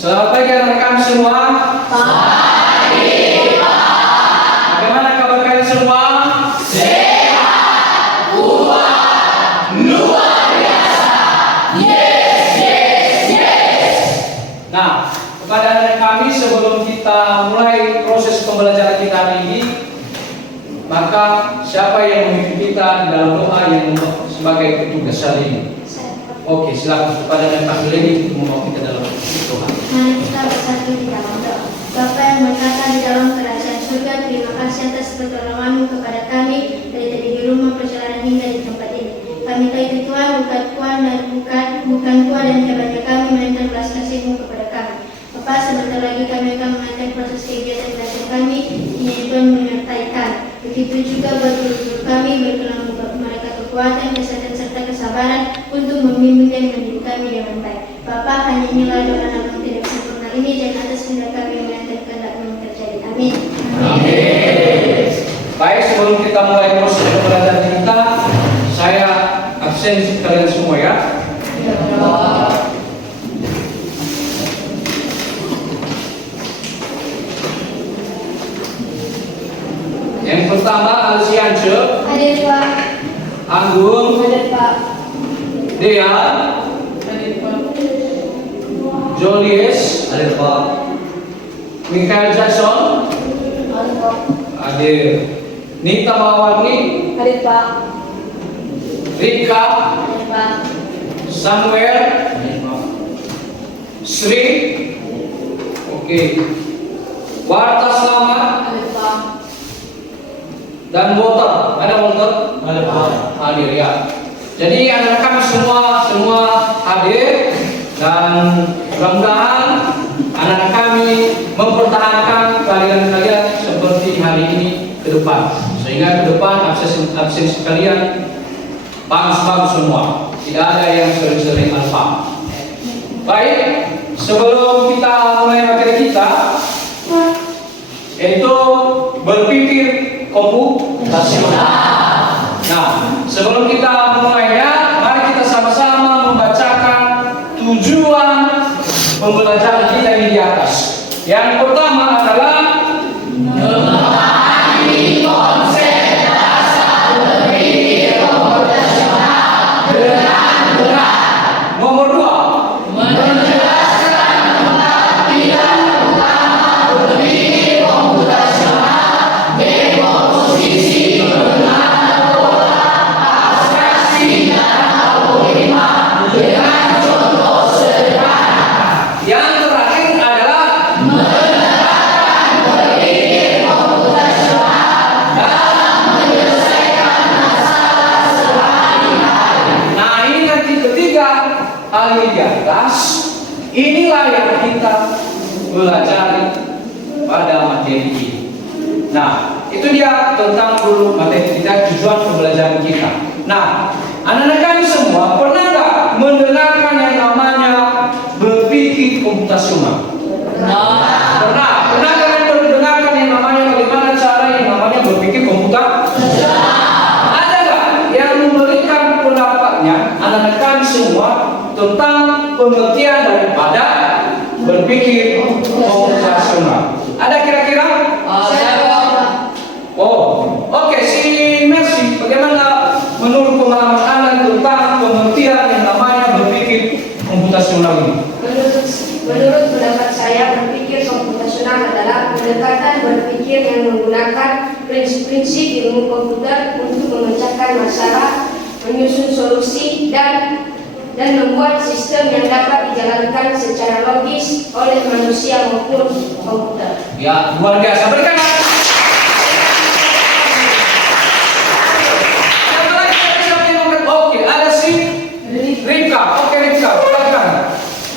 Selamat pagi rekan semua. Pagi, Pak. Bagaimana kabar kalian semua? Sehat, kuat, luar biasa. Yes, yes, yes. Nah, kepada anak kami sebelum kita mulai proses pembelajaran kita hari ini, maka siapa yang memimpin kita di dalam doa yang sebagai petugas hari ini? Oke, silakan kepada anak kami lagi membawa kita dalam doa. Mari kita bersatu di dalam doa. Bapa yang berkata di dalam kerajaan surga, terima kasih atas pertolongan-Mu kepada kami dari tadi di rumah perjalanan hingga di tempat ini. Kami tahu itu Tuhan, bukan Tuhan dan hebatnya kami, melainkan belas kasih-Mu kepada kami. Bapa, sebentar lagi kami akan melanjutkan proses kegiatan belajar kami, ini Tuhan menyertai kami. Begitu juga buat guru-guru kami, berikanlah mereka kekuatan, kesehatan serta kesabaran untuk membimbing dan mendidik kami dengan baik. Bapa, hanya inilah doa namun tidak sempurna ini, dan atas kehendak kami yang kehendak-Mu terjadi. Amin. Amin. Baik, sebelum kita mulai proses pembelajaran kita, saya absen kalian semua ya. Yang pertama Alsiance, Hadir Pak. Anggung, Hadir Pak. Dea, Julius, Hadir Pak. Michael Jackson, Hadir Pak. hadir. Nita Mawarni, Hadir Pak. Rika, Hadir Pak. Samuel, Sri, oke. Warta Selamat Hadir Pak. dan Walter. Ada Walter? Hadir Pak. Hadir ya. Jadi anak kami semua hadir, dan mudah-mudahan anak kami mempertahankan kalian seperti hari ini ke depan, sehingga ke depan absensi kalian bagus semua, tidak ada yang sering-sering alfa. Baik, sebelum kita mulai materi kita, yaitu berpikir komputasional. Nah, sebelum kita mulainya, mari kita sama-sama membacakan tujuan pembelajaran kita ini di atas. Yang pertama adalah Memahami konsep dasar berpikir komputasional dengan benar. nomor 2, Menjelaskan pengertian utama berpikir komputasional, dekomposisi menggunakan pola, abstraksi dan algoritma dengan contoh sederhana. yang terakhir adalah Menerapkan berpikir komputasional dalam menyelesaikan masalah sehari-hari. nah ini nanti ketiga hal di atas. Inilah yang kita pelajari pada materi ini. Nah, itu dia tentang dulu materi kita, tujuan pembelajaran kita. Nah, anak-anak kami semua pernah nggak mendengarkan yang namanya berpikir komputasional? Pernah kalian mendengarkan yang namanya bagaimana cara yang namanya berpikir komputasional? Ada nggak yang memberikan pendapatnya anak-anak kami semua tentang pengertian daripada berpikir komputasional? Ada kira-kira? Oh, oke. Si Mercy, bagaimana menurut pengalaman Anda tentang pengertian yang namanya berpikir komputasional ini? Menurut pendapat saya, berpikir komputasional adalah pendekatan berpikir yang menggunakan prinsip-prinsip ilmu komputer untuk memecahkan masalah, menyusun solusi, dan membuat sistem yang dapat dijalankan secara logis oleh manusia maupun komputer. Ya, luar biasa. Berikan oke, ada si Rika. Oke, Rika, silakan.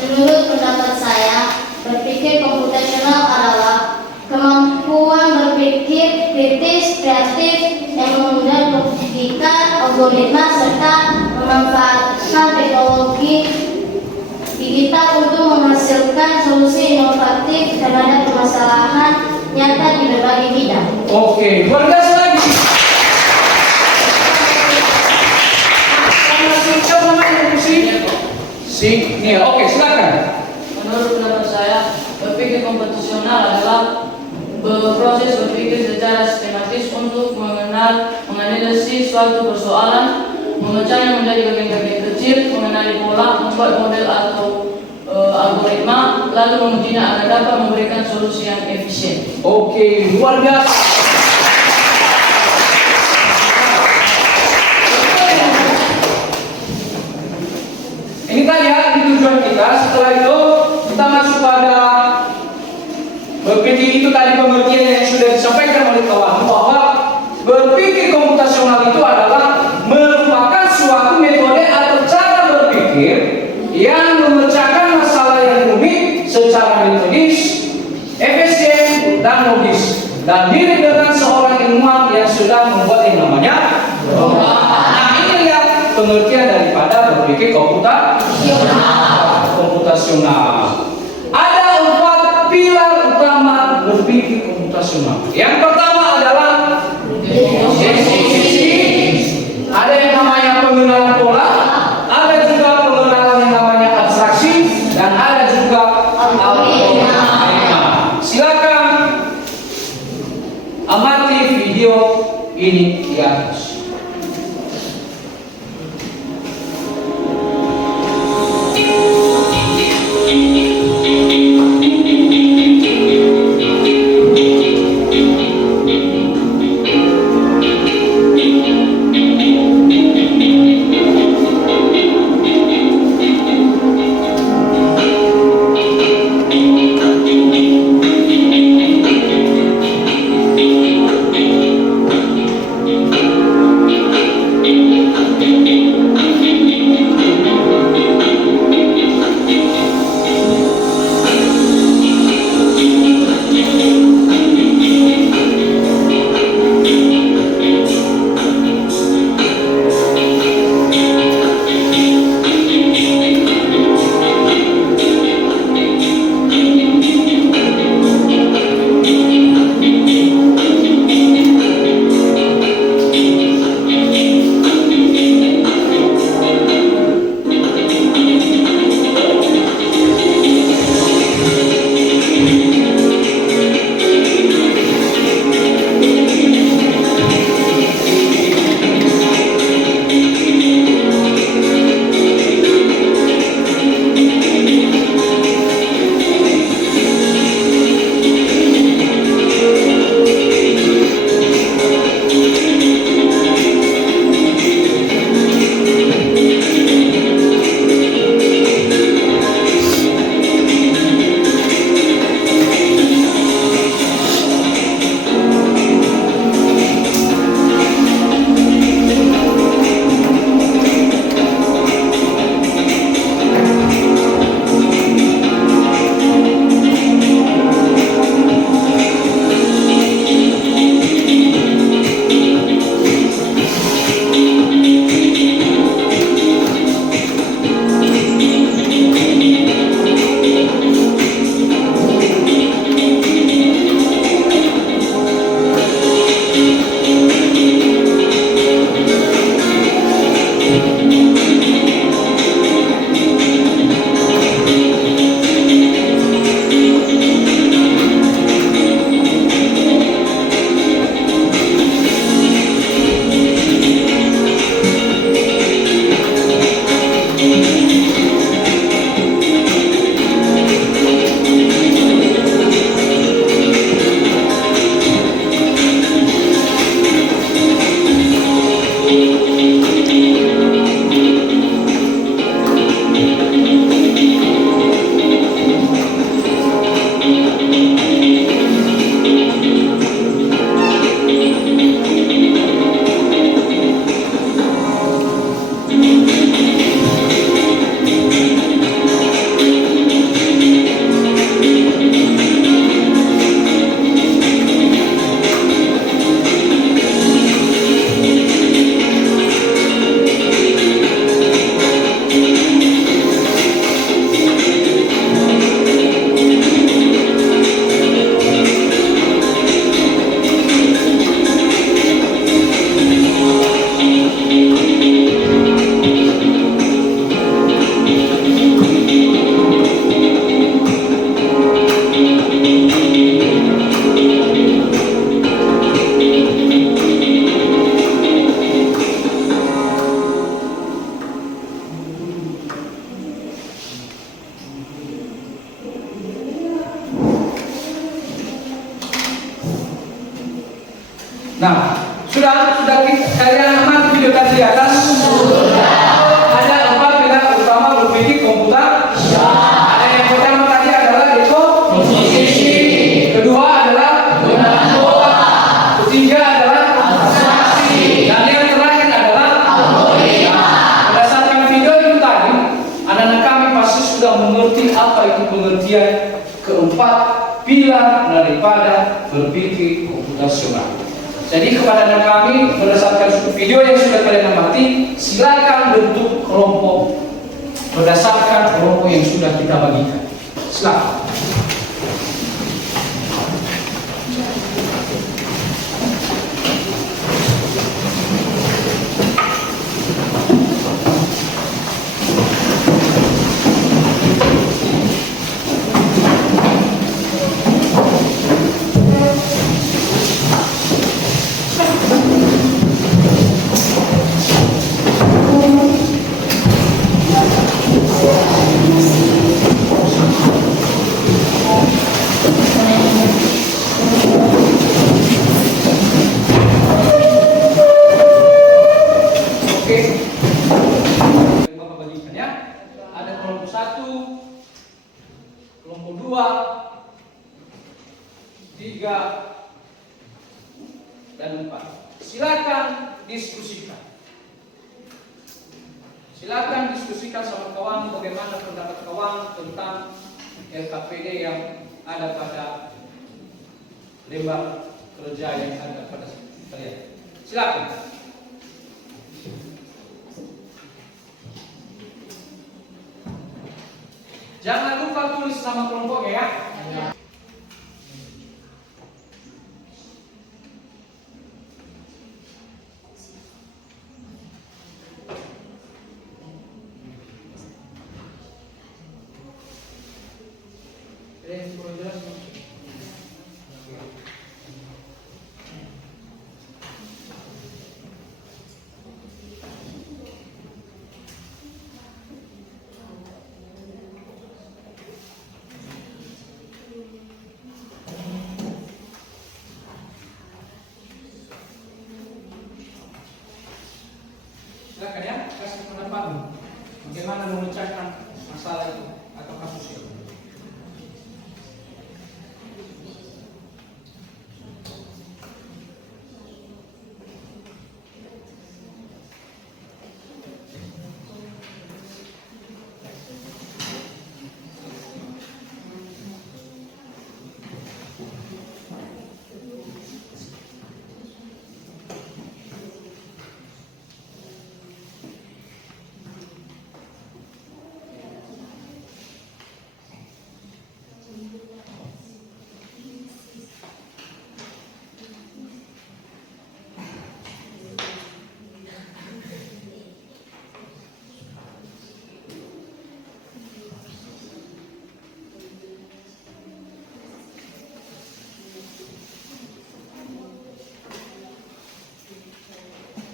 Menurut pendapat saya, berpikir komputasional adalah kemampuan berpikir kritis, kreatif, yang menggunakan logika, algoritma, serta memanfaatkan teknologi digital untuk menghasilkan solusi inovatif terhadap permasalahan nyata di berbagai bidang. Oke, luar biasa lagi. Siapa namanya si? Nia. Oke, silakan. menurut pendapat saya, berpikir komputasional adalah proses berpikir secara sistematis untuk menganalisis suatu persoalan, memecahnya menjadi bagian-bagian kecil, mengenali pola, membuat model atau algoritma, lalu mengujinya agar dapat memberikan solusi yang efisien. Oke, luar biasa. Ini kan ya tujuan kita. Setelah itu kita masuk pada berpikir. Itu tadi pengertian yang sudah disampaikan oleh kawan bahwa berpikir komputasional itu adalah merupakan suatu metode atau cara berpikir yang memecahkan masalah yang rumit secara metodis, efisien dan logis, dan mirip dengan seorang ilmuwan yang sudah membuat yang namanya Nah, ini ya pengertian daripada berpikir komputasional. Ada 4 pilar utama berpikir komputasional. Yang pertama adalah definisi. Ada yang namanya pengenalan pola, ada juga pengenalan yang namanya abstraksi, dan ada juga algoritma. Silakan amati video ini di atas. Sekalian amati video tadi di atas. Ada 4 pilar utama berpikir komputer. Ada yang pertama tadi adalah dekomposisi. Kedua adalah penggunaan kuota. Ketiga adalah abstraksi. Dan yang terakhir adalah algoritma. Berdasarkan video itu tadi, anak-anak kami pasti sudah mengerti apa itu pengertian keempat pilar daripada berpikir komputasional. Jadi kepada anak kami, berdasarkan video yang sudah kalian amati, silakan bentuk kelompok berdasarkan kelompok yang sudah kita bagikan. Silakan. Ada kelompok 1, kelompok 2, 3, dan 4. Silakan diskusikan. Silakan diskusikan sama kawan bagaimana pendapat kawan tentang LKPD yang ada pada lembar kerja yang ada pada kalian. Silakan. Jangan lupa tulis nama kelompoknya ya. Silakan ya, kasih pendapatmu. Bagaimana memecahkan masalah itu atau kasus itu?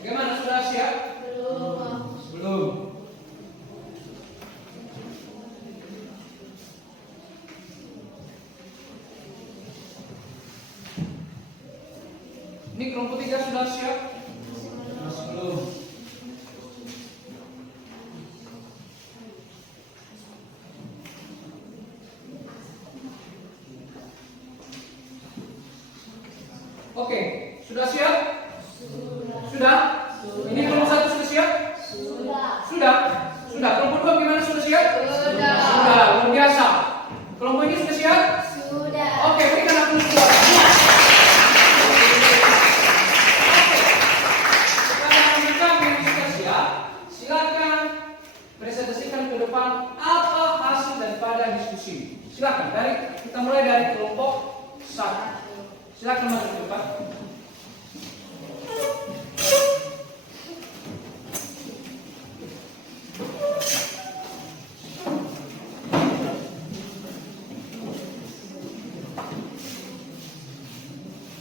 Bagaimana, sudah siap? Belum. Ini kelompok 3 sudah siap? Masih belum. Oke, sudah siap? Sudah? Ini kelompok 1 sudah siap? Sudah? Sudah. Kelompok 2 gimana, sudah siap? Sudah. Luar biasa. Kelompok ini sudah siap? Sudah. Oke, berikan aku suara. Silakan presentasikan ke depan apa hasil daripada diskusi. Silakan, kita mulai dari kelompok 1. Silakan masuk ke depan.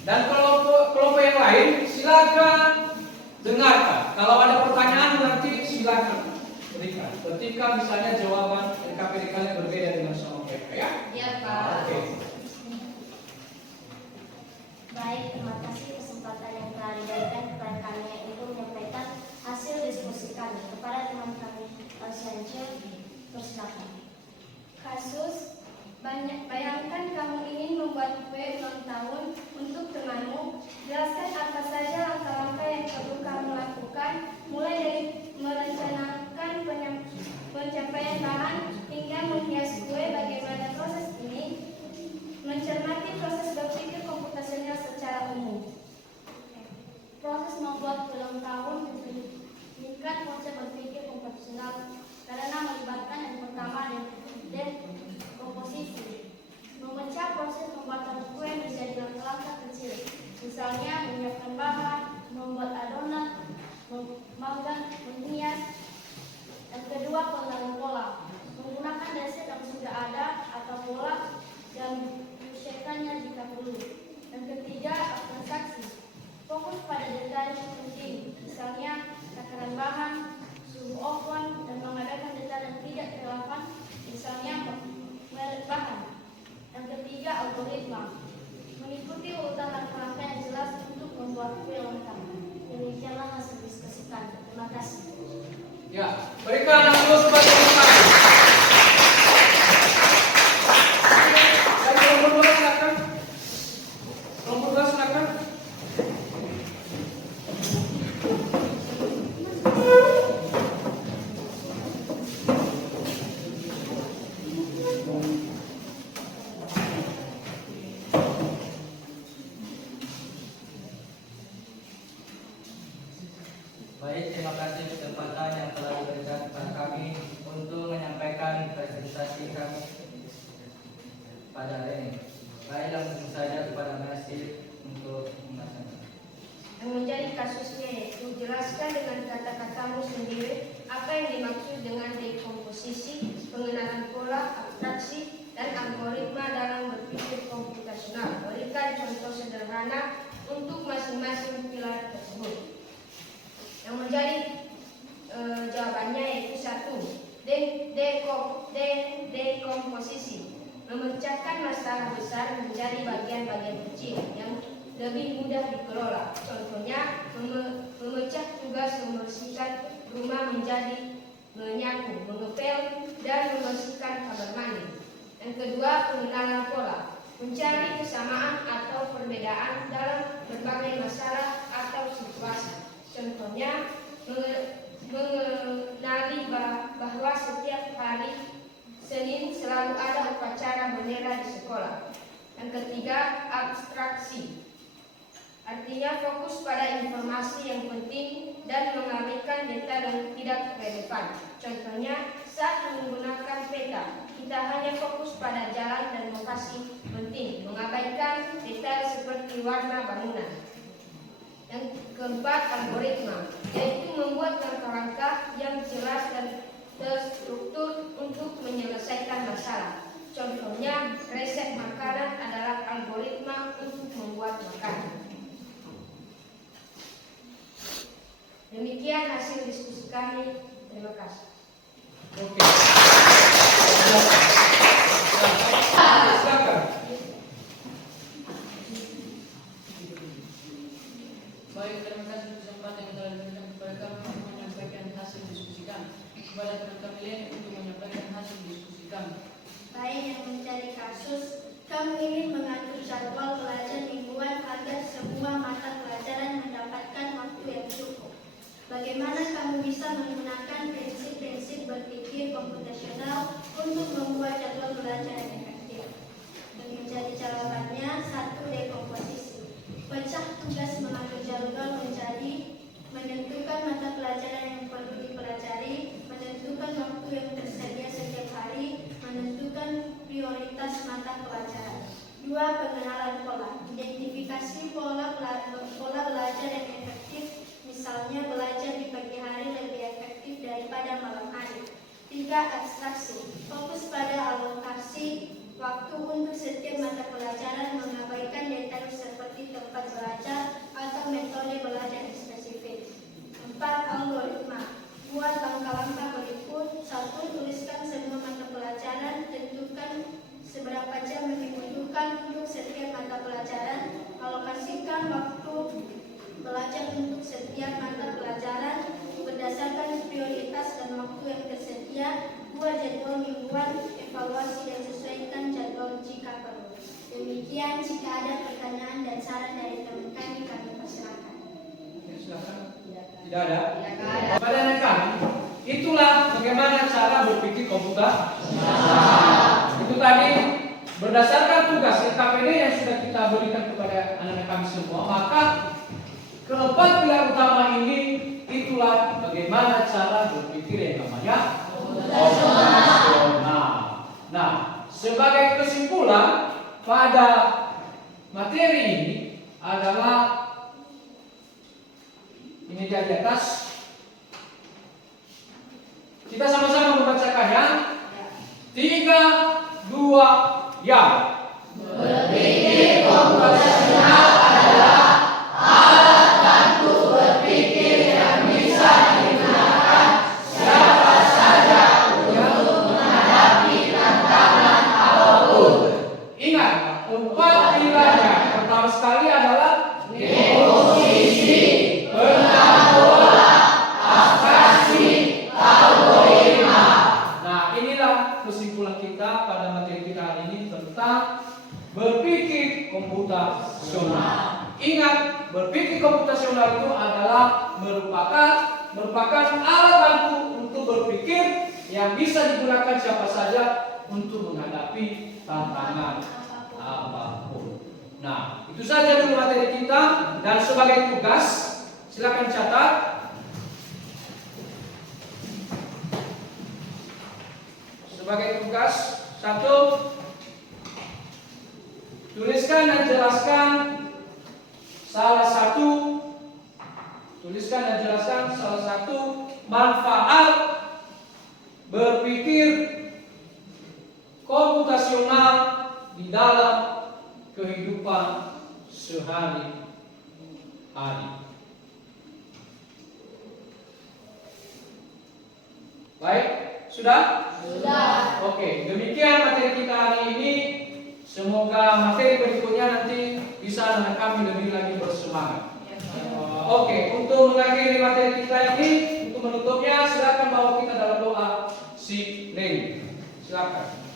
Dan kelompok yang lain silakan dengarkan. Kalau ada pertanyaan nanti silakan berikan. Ketika misalnya jawaban LKPD kalian berbeda dengan sama mereka ya. Ya, Pak. Oke. Baik, terima kasih kesempatan yang telah diberikan kepada kami, Ibu Alsiansyah persilakan. Kasus, bayangkan kamu ingin membuat kue ulang tahun untuk temanmu. Jelaskan apa saja langkah-langkah yang perlu kamu lakukan, mulai dari merencanakan pencapaian bahan hingga menghias kue. Bagaimana proses ini? Mencermati proses berpikir komputasional secara umum. Proses membuat kue ulang tahun meningkat konsep berpikir komputasional karena melibatkan yang pertama dan komposisi. Memecah proses pembuatan kue menjadi langkah-langkah kecil. Misalnya menyiapkan bahan, membuat adonan, memanggang, menghias. Yang kedua, pengenalan pola. Menggunakan resep yang sudah ada atau pola dan menyesuaikannya jika perlu. Yang ketiga, transaksi. Fokus pada detail yang penting. Misalnya takaran bahan, suhu oven, dan mengadakan detail yang tidak relevan. Misalnya merek bahan. Yang ketiga, algoritma. Mengikuti urutan langkah-langkah yang jelas untuk membuat kue lengkap. Demikianlah hasil diskusikan. Terima kasih. Ya, berikan aplaus kepada teman-teman. Dari kelompok 2 silakan. Kelompok 2 silakan. Baik, terima kasih kesempatan yang telah diberikan kepada kami untuk menyampaikan presentasi kami pada hari ini. Baik, langsung saja kepada Masih untuk melaksanakan. Yang menjadi kasusnya yaitu jelaskan dengan kata-katamu sendiri apa yang dimaksud dengan dekomposisi, pengenalan pola, abstraksi, dan algoritma dalam berpikir komputasional. Berikan contoh sederhana untuk masing-masing pilar tersebut. Yang menjadi jawabannya yaitu 1. Dekomposisi. Memecahkan masalah besar menjadi bagian-bagian kecil yang lebih mudah dikelola. Contohnya, memecah tugas membersihkan rumah menjadi menyapu, mengepel, dan membersihkan kamar mandi. Yang kedua, pengenalan pola. Mencari kesamaan atau perbedaan dalam berbagai masalah atau situasi. Contohnya, mengenali bahwa setiap hari Senin selalu ada upacara bendera di sekolah. Yang ketiga, abstraksi. Artinya fokus pada informasi yang penting dan mengabaikan detail yang tidak relevan. Contohnya, saat menggunakan peta, kita hanya fokus pada jalan dan lokasi penting, mengabaikan detail seperti warna bangunan. Yang keempat, algoritma, yaitu membuat langkah-langkah yang jelas dan terstruktur untuk menyelesaikan masalah. Contohnya, resep makanan adalah algoritma untuk membuat makanan. Demikian hasil diskusi kami. Terima kasih. Oke. Silakan. Baik, terima kasih kesempatan yang telah diberikan kepada kami untuk menyampaikan hasil diskusi kami. Kepada teman kami lain untuk menyampaikan hasil diskusi kami. Baik, yang mencari kasus, kamu ingin mengatur jadwal belajar mingguan agar semua mata pelajaran mendapatkan waktu yang cukup. Bagaimana kamu bisa menggunakan prinsip-prinsip berpikir komputasional untuk membuat jadwal belajar yang efektif? Dan menjadi jawabannya, 1. Dekomposisi. Pecah tugas mengatur jadwal menjadi menentukan mata pelajaran yang perlu dipelajari, menentukan waktu yang tersedia setiap hari, menentukan prioritas mata pelajaran. 2. Pengenalan pola. Identifikasi pola belajar yang efektif, misalnya belajar di pagi hari lebih efektif daripada malam hari. 3. Abstraksi. Fokus pada alokasi waktu untuk setiap mata pelajaran, mengabaikan detail seperti tempat belajar atau metode belajar yang spesifik. 4. Algoritma. Buat langkah-langkah berikut. 1. Tuliskan semua mata pelajaran. Tentukan seberapa jam yang dibutuhkan untuk setiap mata pelajaran. Alokasikan waktu belajar untuk setiap mata pelajaran berdasarkan prioritas dan waktu yang tersedia, buat jadwal mingguan, evaluasi dan sesuaikan jadwal jika perlu. Demikian, jika ada pertanyaan dan saran dari teman kami persilakan. Silakan. Tidak ada. Pada anak kami, itulah bagaimana cara berpikir komputer. Itu tadi berdasarkan tugas KPD yang sudah kita berikan kepada anak-anak kami semua, maka keempat pilar utama ini itulah bagaimana cara berpikir yang namanya komputasional. Nah, sebagai kesimpulan pada materi ini adalah ini di atas. Kita sama-sama membacakannya. 3, 2, ya. Berpikir komputasional adalah alat bantu berpikir yang bisa digunakan siapa saja untuk menghadapi tantangan apapun. Ingat, 4 pilarnya. Pertama sekali adalah Deposisi, pengetahuan, abstraksi, algoritma. Nah, inilah kesimpulan kita pada materi kita hari ini tentang berpikir komputasional. Ingat, berpikir komputasional itu adalah merupakan alat bantu untuk berpikir yang bisa digunakan siapa saja untuk menghadapi tantangan apapun. Nah, itu saja dulu materi kita, dan sebagai tugas silakan catat. Sebagai tugas 1, tuliskan dan jelaskan salah satu manfaat berpikir komputasional di dalam kehidupan sehari-hari. Baik, sudah? Sudah. Oke, demikian materi kita hari ini. Semoga materi berikutnya nanti bisa anak kami lebih lagi bersemangat. Oke, untuk mengakhiri materi kita ini, untuk menutupnya silakan bawa kita dalam doa si Leni. Silakan.